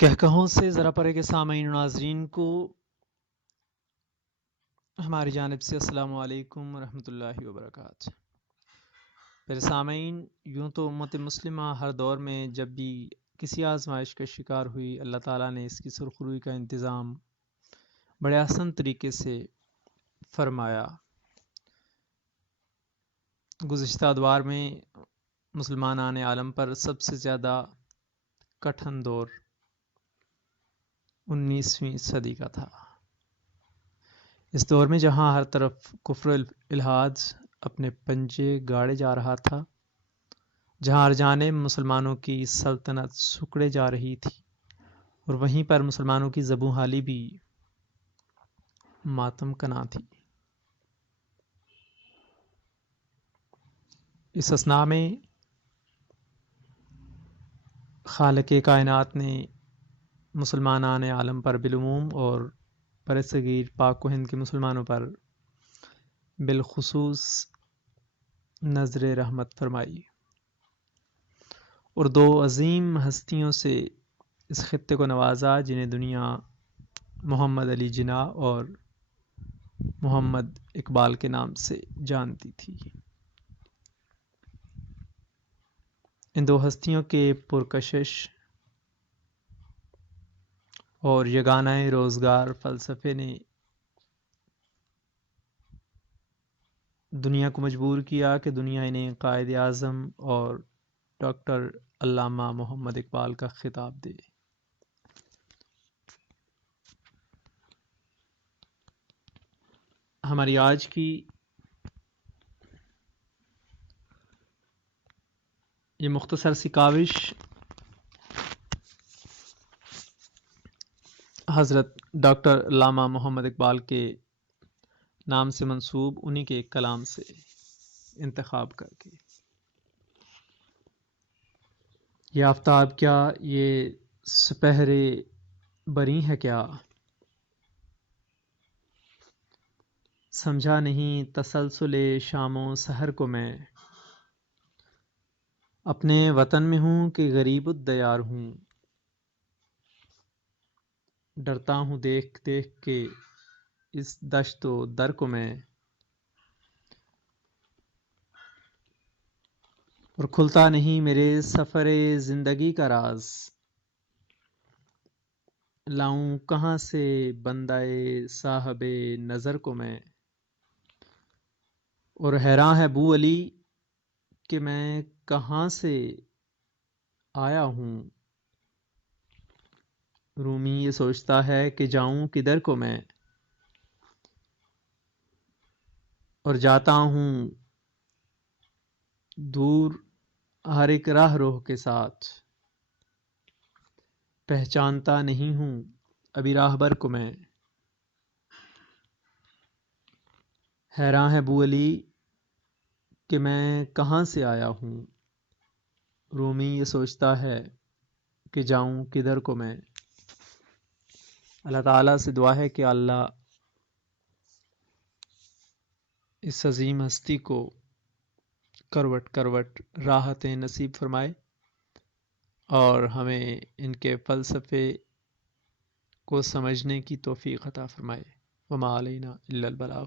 کہکہوں سے ذرا پرے کے سامعین و ناظرین کو ہماری جانب سے السلام علیکم ورحمۃ اللہ وبرکاتہ۔ پھر سامعین، یوں تو امت مسلمہ ہر دور میں جب بھی کسی آزمائش کا شکار ہوئی، اللہ تعالیٰ نے اس کی سرخروئی کا انتظام بڑے آسان طریقے سے فرمایا۔ گزشتہ ادوار میں مسلمانان عالم پر سب سے زیادہ کٹھن دور 19ویں صدی کا تھا۔ اس دور میں جہاں ہر طرف کفر و الحاد اپنے پنجے گاڑے جا رہا تھا، جہاں ہر جانب مسلمانوں کی سلطنت سکڑے جا رہی تھی، اور وہیں پر مسلمانوں کی زبوں حالی بھی ماتم کنا تھی، اس اثناء میں خالق کائنات نے مسلمانان عالم پر بالعموم اور برصغیر پاک و ہند کے مسلمانوں پر بالخصوص نظر رحمت فرمائی، اور دو عظیم ہستیوں سے اس خطے کو نوازا جنہیں دنیا محمد علی جناح اور محمد اقبال کے نام سے جانتی تھی۔ ان دو ہستیوں کے پرکشش اور یگانہ روزگار فلسفے نے دنیا کو مجبور کیا کہ دنیا انہیں قائد اعظم اور ڈاکٹر علامہ محمد اقبال کا خطاب دے۔ ہماری آج کی یہ مختصر سی کاوش حضرت ڈاکٹر علامہ محمد اقبال کے نام سے منسوب انہی کے ایک کلام سے انتخاب کر کے، یہ آفتاب کیا، یہ سپہر بری ہے کیا، سمجھا نہیں تسلسل شام و سحر کو میں، اپنے وطن میں ہوں کہ غریب الدیار ہوں، ڈرتا ہوں دیکھ دیکھ کے اس دشت و در کو میں، اور کھلتا نہیں میرے سفر زندگی کا راز، لاؤں کہاں سے بندہ صاحب نظر کو میں، اور حیراں ہے بو علی کہ میں کہاں سے آیا ہوں، رومی یہ سوچتا ہے کہ جاؤں کدھر کو میں، اور جاتا ہوں دور ہر ایک راہ روح کے ساتھ، پہچانتا نہیں ہوں ابھی راہبر کو میں، حیراں ہے بو علی کہ میں کہاں سے آیا ہوں، رومی یہ سوچتا ہے کہ جاؤں کدھر کو میں۔ اللہ تعالیٰ سے دعا ہے کہ اللہ اس عظیم ہستی کو کروٹ کروٹ راحتیں نصیب فرمائے، اور ہمیں ان کے فلسفے کو سمجھنے کی توفیق عطا فرمائے۔ وما علینا الا البلاغ۔